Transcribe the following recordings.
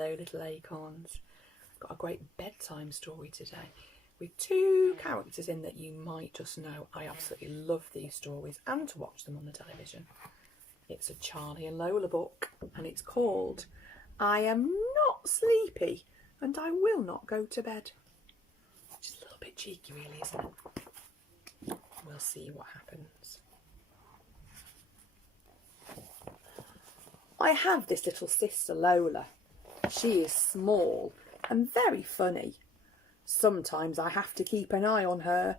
Hello little acorns. I've got a great bedtime story today with two characters in that you might just know. I absolutely love these stories and to watch them on the television. It's a Charlie and Lola book and it's called I Am Not Sleepy and I Will Not Go to Bed. Which is a little bit cheeky really, isn't it? We'll see what happens. I have this little sister Lola. She is small and very funny. Sometimes I have to keep an eye on her.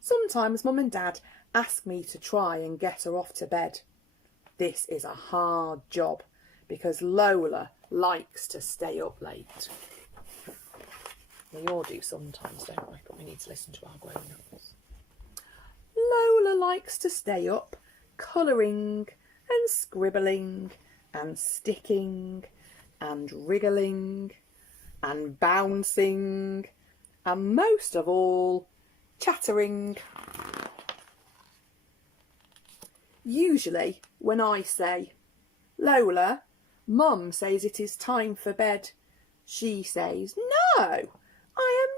Sometimes Mum and Dad ask me to try and get her off to bed. This is a hard job because Lola likes to stay up late. We all do sometimes, don't we? But we need to listen to our grown-ups. Lola likes to stay up, colouring and scribbling and sticking and wriggling and bouncing and most of all chattering. Usually when I say, Lola, Mum says it is time for bed, she says, no, I am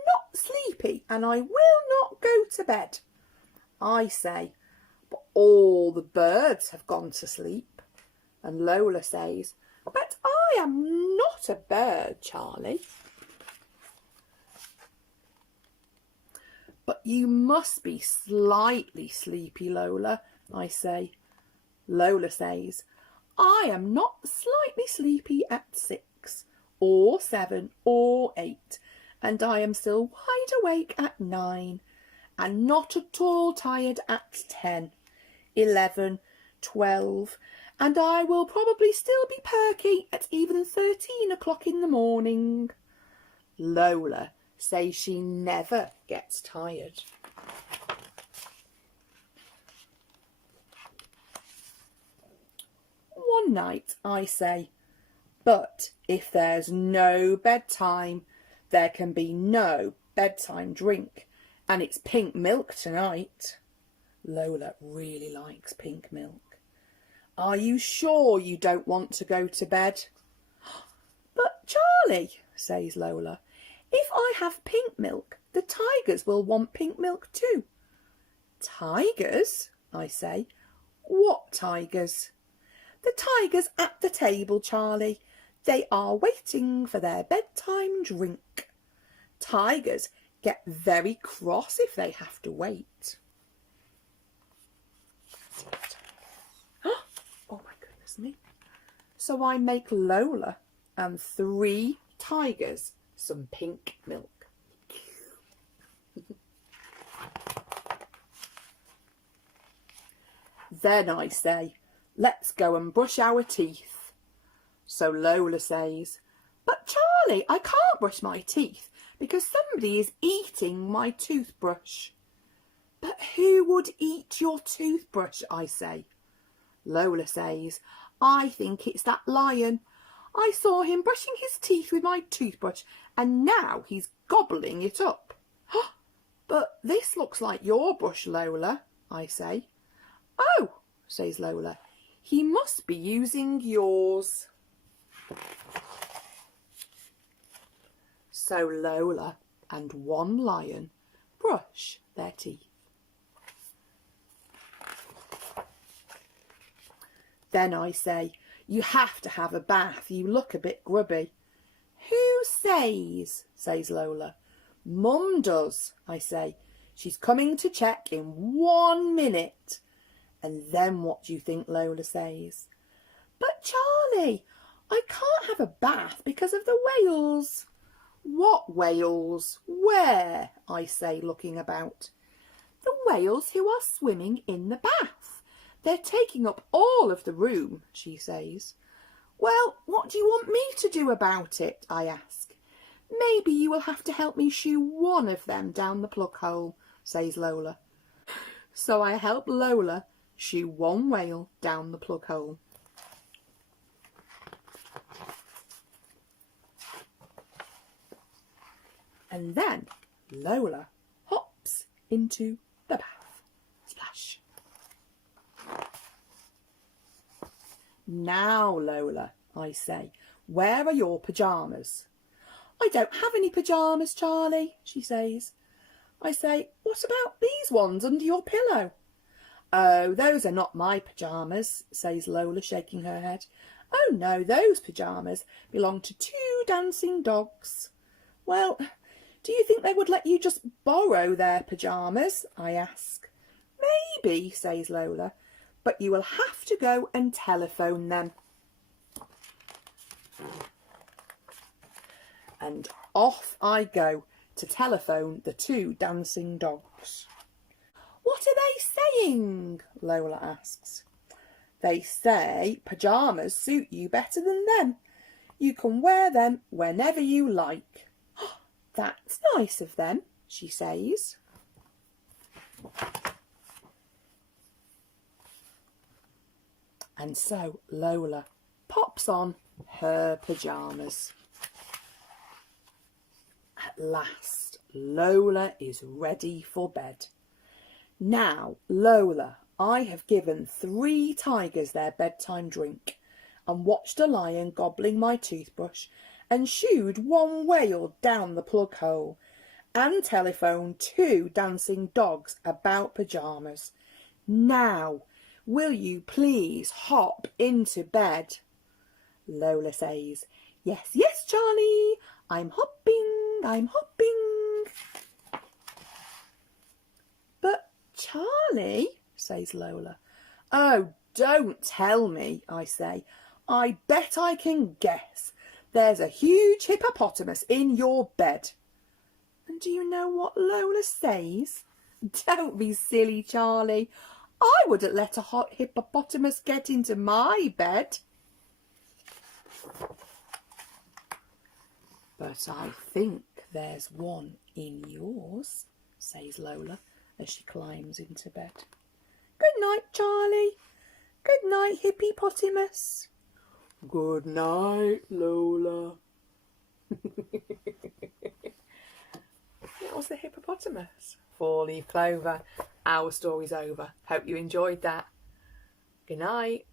not sleepy and I will not go to bed. I say, but all the birds have gone to sleep. And Lola says, but I am not a bird, Charlie. But you must be slightly sleepy, Lola, I say. Lola says, I am not slightly sleepy at 6 or 7 or 8, and I am still wide awake at 9, and not at all tired at 10, 11, 12, and I will probably still be perky at even 13 o'clock in the morning. Lola says she never gets tired. One night I say, but if there's no bedtime, there can be no bedtime drink, and it's pink milk tonight. Lola really likes pink milk. Are you sure you don't want to go to bed? But Charlie, says Lola, if I have pink milk, the tigers will want pink milk too. Tigers? I say. What tigers? The tigers at the table, Charlie. They are waiting for their bedtime drink. Tigers get very cross if they have to wait. Oh my goodness me. So I make Lola and 3 tigers some pink milk. Then I say, let's go and brush our teeth. So Lola says, but Charlie, I can't brush my teeth because somebody is eating my toothbrush. But who would eat your toothbrush, I say. Lola says, I think it's that lion. I saw him brushing his teeth with my toothbrush and now he's gobbling it up. But this looks like your brush, Lola, I say. Oh, says Lola, he must be using yours. So Lola and one lion brush their teeth. Then I say, you have to have a bath, you look a bit grubby. Who says Lola. Mum does, I say. She's coming to check in 1 minute. And then what do you think Lola says? But Charlie, I can't have a bath because of the whales. What whales? Where? I say, looking about. The whales who are swimming in the bath. They're taking up all of the room, she says. Well, what do you want me to do about it? I ask. Maybe you will have to help me shoo one of them down the plug hole, says Lola. So I help Lola shoo one whale down the plug hole. And then Lola hops into the bath. Splash. Now, Lola, I say. Where are your pyjamas? I don't have any pyjamas, Charlie, she says. I say, what about these ones under your pillow? Oh, those are not my pyjamas, says Lola, shaking her head. Oh no, those pyjamas belong to 2 dancing dogs. Well, do you think they would let you just borrow their pyjamas? I ask. Maybe, says Lola, but you will have to go and telephone them. And off I go to telephone the 2 dancing dogs. What are they saying? Lola asks. They say pyjamas suit you better than them. You can wear them whenever you like. That's nice of them, she says. And so Lola pops on her pyjamas. At last, Lola is ready for bed. Now, Lola, I have given 3 tigers their bedtime drink and watched a lion gobbling my toothbrush and shooed 1 whale down the plug hole and telephoned 2 dancing dogs about pyjamas. Now, will you please hop into bed? Lola says, yes, yes, Charlie, I'm hopping, I'm hopping. But Charlie, says Lola. Oh, don't tell me, I say. I bet I can guess. There's a huge hippopotamus in your bed. And do you know what Lola says? Don't be silly, Charlie. I wouldn't let a hot hippopotamus get into my bed. But I think there's one in yours, says Lola as she climbs into bed. Good night, Charlie. Good night, hippopotamus. Good night, Lola. That was the hippopotamus. 4-leaf clover. Our story's over. Hope you enjoyed that. Good night.